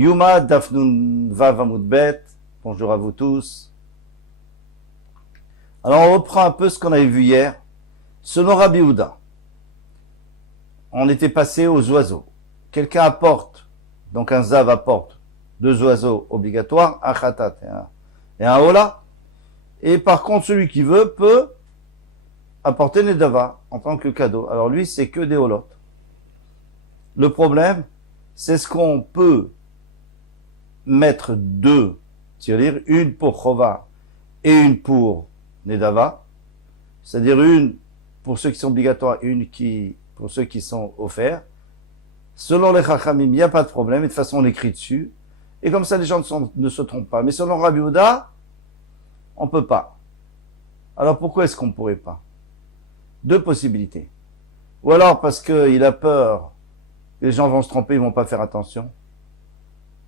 Yuma Dafnun Vav Amud Bet. Bonjour à vous tous. Alors on reprend un peu ce qu'on avait vu hier. Selon Rabbi Yehuda, on était passé aux oiseaux. Quelqu'un apporte, donc un Zav apporte 2 oiseaux obligatoires, un Khatat et un Ola. Et par contre, celui qui veut peut apporter Nedava en tant que cadeau. Alors lui, c'est que des Olot. Le problème, c'est ce qu'on peut mettre 2 tirelires, une pour Chova et une pour Nedava, c'est-à-dire une pour ceux qui sont obligatoires, une pour ceux qui sont offerts. Selon les Chachamim, il n'y a pas de problème, et de toute façon on écrit dessus, et comme ça les gens ne se trompent pas. Mais selon Rabbi Yehuda, on peut pas. Alors pourquoi est-ce qu'on ne pourrait pas? 2 possibilités. Ou alors parce qu'il a peur, les gens vont se tromper, ils vont pas faire attention.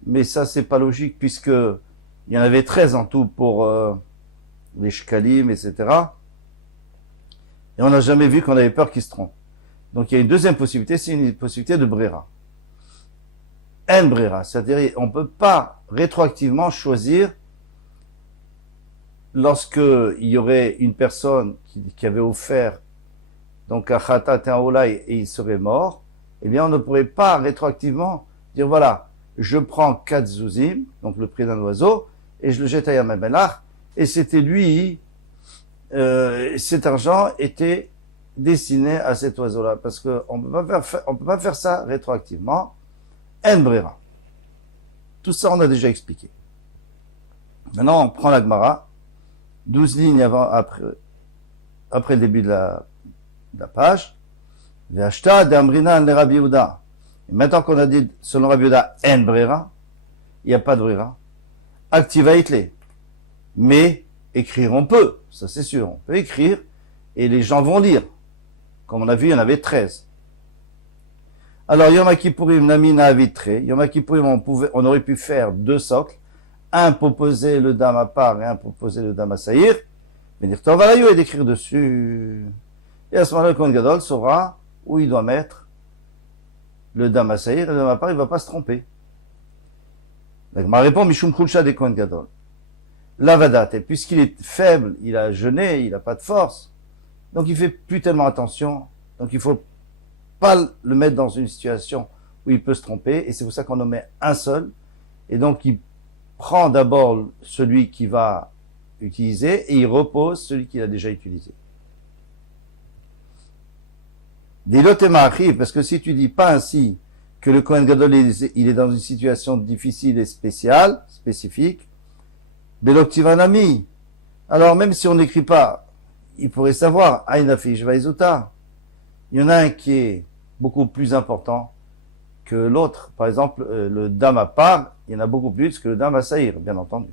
Mais ça, c'est pas logique, puisque il y en avait 13 en tout pour les shkalim, etc. Et on n'a jamais vu qu'on avait peur qu'ils se trompent. Donc il y a une deuxième possibilité, c'est une possibilité de brera. En brera, c'est-à-dire on peut pas rétroactivement choisir lorsque il y aurait une personne qui avait offert donc un khatat et un ola et il serait mort, eh bien on ne pourrait pas rétroactivement dire voilà, je prends 4 zouzim, donc le prix d'un oiseau, et je le jette à Yam Melach, et c'était lui, cet argent était destiné à cet oiseau-là, parce qu'on peut pas faire ça rétroactivement. En brera. Tout ça, on a déjà expliqué. Maintenant, on prend la Gemara, 12 lignes après le début de la page. Ve'ashta d'amrina le Rabbi Yehuda. Et maintenant qu'on a dit, selon Rabbi Yehuda, en brera, il n'y a pas de brera. Activa itle. Mais, écrire on peut, ça c'est sûr. On peut écrire, et les gens vont lire. Comme on a vu, il y en avait 13. Alors, Yom Kippourim, Namina Avitre. Yom Kippourim, on aurait pu faire 2 socles. Un pour poser le dam à part et un pour poser le dam à saïr. Venir Tovalayo et d'écrire dessus. Et à ce moment-là, le Kohen Gadol saura où il doit mettre le dam à saïr et le dam à part, il ne va pas se tromper. Donc, ma réponse, Mishum Khulcha des Kohen Gadol. L'avadat, et puisqu'il est faible, il a jeûné, il n'a pas de force, donc il fait plus tellement attention, donc il faut pas le mettre dans une situation où il peut se tromper, et c'est pour ça qu'on en met un seul, et donc il prend d'abord celui qui va utiliser, et il repose celui qu'il a déjà utilisé. Parce que si tu dis pas ainsi, que le Kohen Gadol, il est dans une situation difficile et spéciale, spécifique, Beloktivanami. Alors, même si on n'écrit pas, il pourrait savoir, Ainafish Vaizuta. Il y en a un qui est beaucoup plus important que l'autre. Par exemple, le dam à part, il y en a beaucoup plus que le dam à saïr, bien entendu.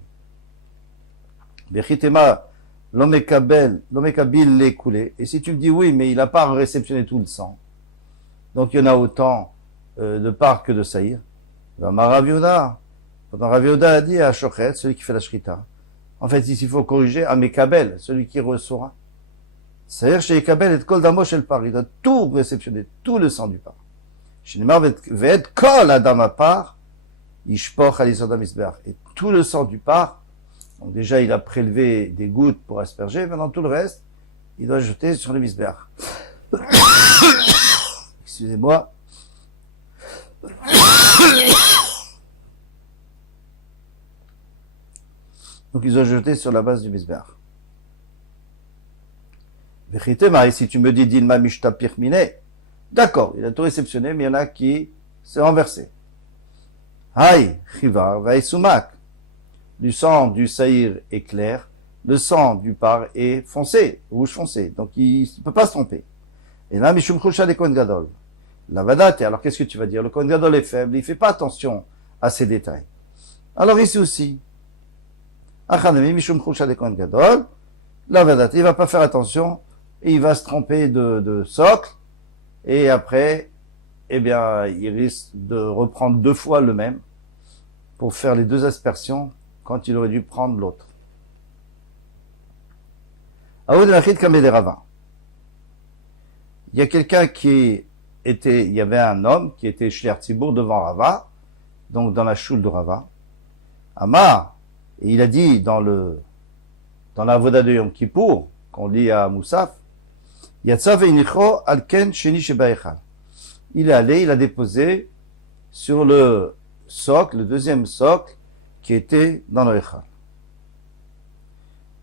Bechitema, l'omekabil l'est coulé. Et si tu me dis oui, mais il n'a pas réceptionné tout le sang. Donc, il y en a autant de part que de saïr. Rav Yehuda. Pendant Rav Yehuda a dit à Shochet, celui qui fait la shrita, en fait, ici, il faut corriger à Mekabel, celui qui reçoit. C'est-à-dire, chez Mekabel et Kol Damo chez le par, il doit tout réceptionner, tout le sang du par. Chez Neymar, Ved Kol Adam à part, Ishpoch Alisod Misbeach. Et tout le sang du par, donc déjà, il a prélevé des gouttes pour asperger, maintenant tout le reste, il doit jeter sur le Misbeach. Excusez-moi. Donc ils ont jeté sur la base du Misbeach. Et si tu me dis Dilma Mishta Pirmine, d'accord, il a tout réceptionné, mais il y en a qui s'est renversé. Haï, Chivar, Vaïsumak. Du sang du saïr est clair, le sang du par est foncé, rouge foncé, donc il ne peut pas se tromper. Et là, Mishum Khusha de Kohen Gadol. La vadate, alors qu'est-ce que tu vas dire? Le Kohen Gadol est faible, il ne fait pas attention à ces détails. Alors ici aussi, Achanami, Mishum Khusha de Kohen Gadol, la vadate, il va pas faire attention, et il va se tromper de socle, et après, eh bien, il risque de reprendre 2 fois le même, pour faire les 2 aspersions, quand il aurait dû prendre l'autre. Il y a quelqu'un il y avait un homme qui était Shliach Tzibour devant Rava, donc dans la choule de Rava. Amar, et il a dit dans la Avoda de Yom Kippour, qu'on lit à Moussaf, Yatsa veinicho alken sheni sheba echal. Il est allé, il a déposé sur le socle, le deuxième socle, qui était dans le echal.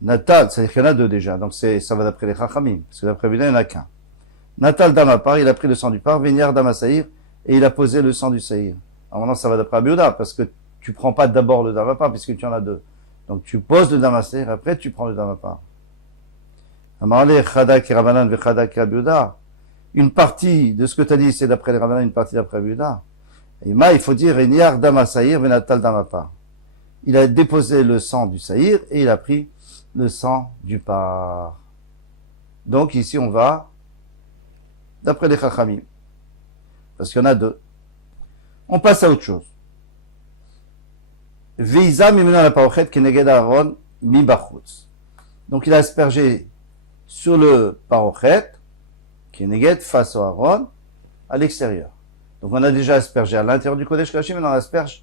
Natal, c'est-à-dire qu'il y en a deux déjà, donc ça va d'après les Chachamim, parce que d'après Bina, il n'y en a qu'un. Natal Damapar, il a pris le sang du par, Véniar Damasaïr, et il a posé le sang du saïr. Alors maintenant, ça va d'après Abiouda, parce que tu prends pas d'abord le Damapar, puisque tu en as deux. Donc tu poses le Damasaïr, après tu prends le Damapar. Amarle, Chadak et Rabanan, Vechadak et Abiouda. Une partie de ce que tu as dit, c'est d'après les Rabanan, une partie d'après Abiouda. Et il faut dire, Véniar Damasaïr, Vénatal Damapar. Il a déposé le sang du saïr, et il a pris le sang du par. Donc ici on va d'après les Chachamim, parce qu'il y en a deux. On passe à autre chose. Veiza mimena la parochet keneged Aaron mi bachutz. Donc il a aspergé sur le parochet keneged face au Aaron à l'extérieur. Donc on a déjà aspergé à l'intérieur du Kodesh Kodashim, mais on asperge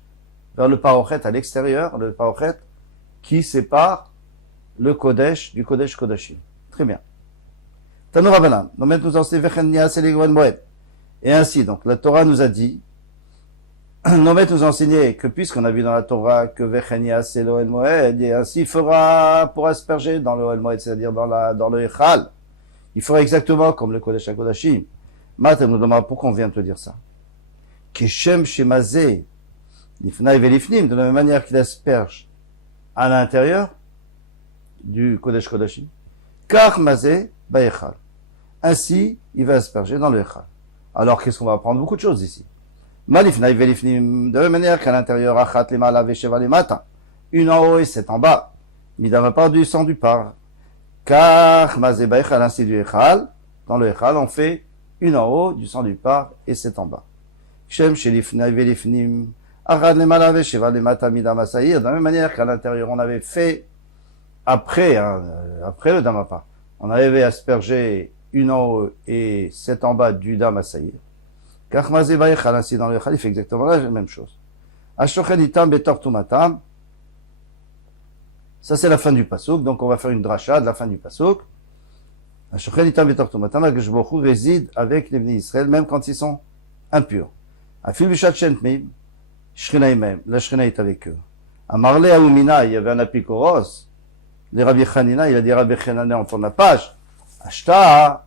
vers le parochet à l'extérieur, le parochet qui sépare le Kodesh du Kodesh Kodashim. Très bien. Tanu Rabanan. Donc maintenant nous enseigne Vechen Nias et Moed. Et ainsi, donc la Torah nous a dit, Nomet nous a enseigné que puisqu'on a vu dans la Torah que Vechen Nias et Moed, et ainsi il fera pour asperger dans le Moed, c'est-à-dire dans le Echal. Il fera exactement comme le Kodesh Kodashim. Matam nous demande pourquoi on vient de te dire ça. Keshem Shemazé, Lifnai Velifnim, de la même manière qu'il asperge à l'intérieur du Kodesh Kodashim. Kach Mazé Baechal. Ainsi, il va asperger dans le Echal. Alors, qu'est-ce qu'on va apprendre? Beaucoup de choses ici. Malifnai velifnim, de la même manière qu'à l'intérieur, Achat lemala vesheva lemata. Une en haut et sept en bas. Midama part du sang du par. Kach Mazé Baechal, ainsi du Echal. Dans le Echal, on fait une en haut, du sang du par et sept en bas. Shem shelifnai velifnim. Achat lemala vesheva lemata midama saïr. De la même manière qu'à l'intérieur, on avait fait après le Damapa, on avait aspergé une en haut et sept en bas du Damasaïr. Kachmazé Baechal, ainsi dans le Echal, il fait exactement la même chose. Ashochen itam betor tumatam. Ça, c'est la fin du pasuk, donc on va faire une dracha de la fin du pasuk. Ashochen itam betor tumatam, Akadosh Baruch Hu réside avec les bénis Israël, même quand ils sont impurs. Afil bishat shentmim, Shrina imem, la Shrina est avec eux. À Marlé Aoumina, il y avait un apikoros. Les Rabbi Hanina, il a dit Rabbi Hanina en fond de la page. Ashta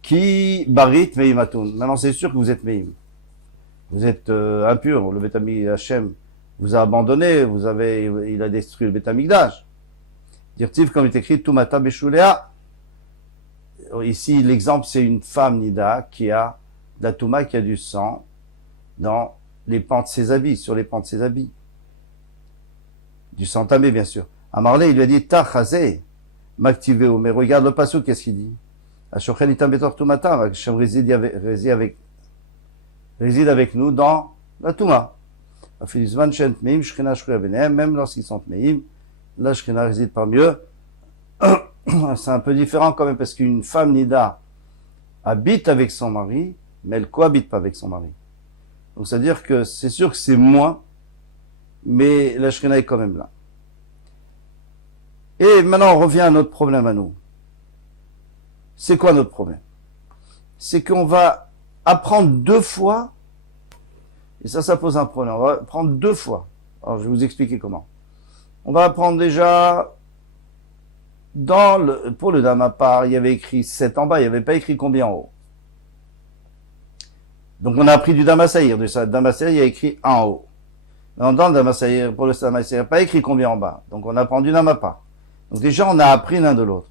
qui barit meimatun. Maintenant, c'est sûr que vous êtes meim. Vous êtes impur. Le Betamik Hashem vous a abandonné. Il a détruit le Betamikdash. Dirtiv, comme il est écrit, Tumata Beshulea. Ici, l'exemple, c'est une femme Nida qui a de la Touma, qui a du sang dans les pans de ses habits, sur les pans de ses habits. Du sang tamé, bien sûr. À Marley, il lui a dit, Tachazé, m'activez-vous. Mais regarde le passou, qu'est-ce qu'il dit? Ashochen itam betor tumatam, Hashem réside avec nous dans la Touma. Même lorsqu'ils sont Tmeim, la Shekhinah réside parmi eux. C'est un peu différent quand même, parce qu'une femme Nida habite avec son mari, mais elle cohabite pas avec son mari. Donc, c'est-à-dire que c'est sûr que c'est moins, mais la Shekhinah est quand même là. Et maintenant, on revient à notre problème à nous. C'est quoi notre problème? C'est qu'on va apprendre deux fois, et ça pose un problème. On va apprendre deux fois. Alors, je vais vous expliquer comment. On va apprendre déjà, pour le Damapar, il y avait écrit 7 en bas, il n'y avait pas écrit combien en haut. Donc, on a appris du Damasaïr. De ça, Damasaïr, il y a écrit 1 en haut. Dans le Damasaïr, pour le Damasaïr, il n'y a pas écrit combien en bas. Donc, on apprend du Damapar. Donc déjà, on a appris l'un de l'autre.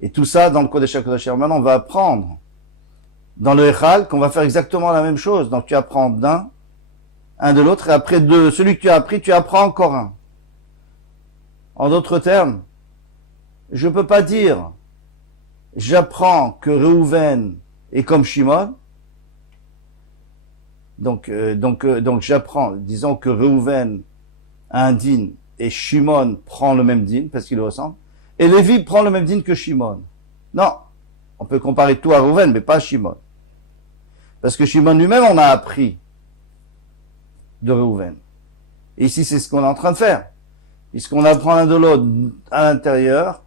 Et tout ça, dans le Kodesh HaKodashim, maintenant, on va apprendre dans le Echal qu'on va faire exactement la même chose. Donc tu apprends un de l'autre, et après de celui que tu as appris, tu apprends encore un. En d'autres termes, je peux pas dire, j'apprends que Reuven est comme Shimon. Donc j'apprends, disons que Reuven a un din, et Shimon prend le même din, parce qu'il le ressemble, et Lévi prend le même din que Shimon. Non, on peut comparer tout à Reuven, mais pas à Shimon. Parce que Shimon lui-même, on a appris de Reuven. Et ici, c'est ce qu'on est en train de faire. Puisqu'on apprend l'un de l'autre à l'intérieur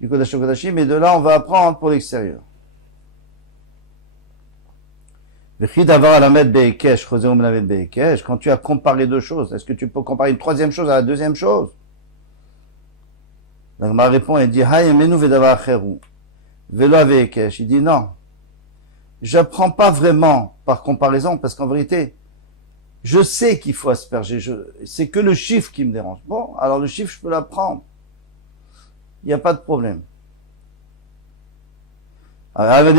du Kodesh HaKodashim, mais de là, on va apprendre pour l'extérieur. Quand tu as comparé deux choses, est-ce que tu peux comparer une troisième chose à la deuxième chose? Donc, ma réponse, elle dit, il dit non. J'apprends pas vraiment par comparaison, parce qu'en vérité, je sais qu'il faut asperger. C'est que le chiffre qui me dérange. Bon, alors le chiffre, je peux l'apprendre. Il n'y a pas de problème. Ça va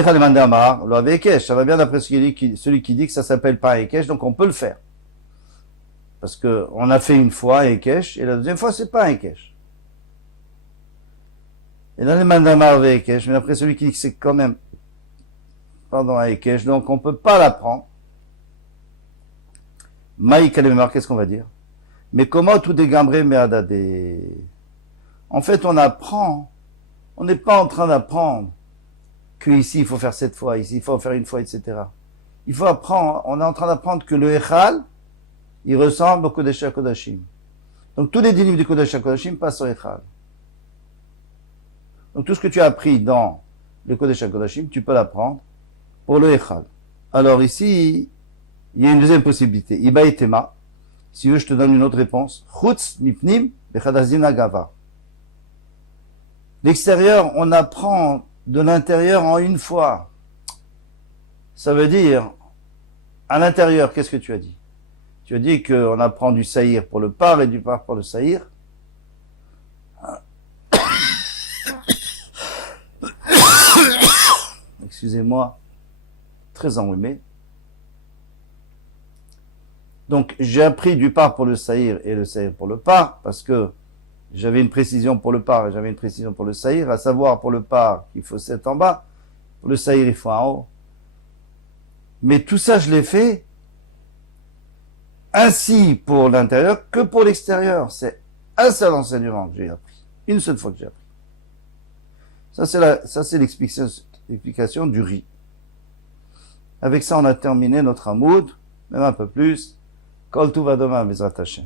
bien d'après celui qui dit que ça s'appelle pas Ekesh, donc on peut le faire. Parce que on a fait une fois Ekesh, et la deuxième fois, c'est pas Ekesh. Et dans les Mandamar Ekesh, mais d'après celui qui dit que c'est quand même, pardon, Ekesh, donc on peut pas l'apprendre. Maïk Alemar, qu'est-ce qu'on va dire? Mais comment tout dégambré meadade? En fait, on apprend, on n'est pas en train d'apprendre que ici il faut faire cette fois, ici il faut faire une fois, etc. Il faut apprendre, on est en train d'apprendre que le Echal, il ressemble au Kodesh HaKodashim. Donc tous les dinim du Kodesh HaKodashim passent au Echal. Donc tout ce que tu as appris dans le Kodesh HaKodashim, tu peux l'apprendre pour le Echal. Alors ici, il y a une deuxième possibilité. Iba et Tema. Si tu veux, je te donne une autre réponse. Chutz mipnim bechadazin agava. L'extérieur, on apprend de l'intérieur en une fois. Ça veut dire, à l'intérieur, qu'est-ce que tu as dit? Tu as dit qu'on apprend du saïr pour le par et du par pour le saïr. Excusez-moi, très enrhumé. Donc, j'ai appris du par pour le saïr et le saïr pour le par, parce que j'avais une précision pour le par et j'avais une précision pour le saïr, à savoir pour le par, il faut 7 en bas, pour le saïr, il faut 1 en haut. Mais tout ça, je l'ai fait ainsi pour l'intérieur que pour l'extérieur. C'est un seul enseignement que j'ai appris. Une seule fois que j'ai appris. Ça, c'est l'explication du riz. Avec ça, on a terminé notre amoud, même un peu plus. Kol tuva doma, Bezrat Hashem.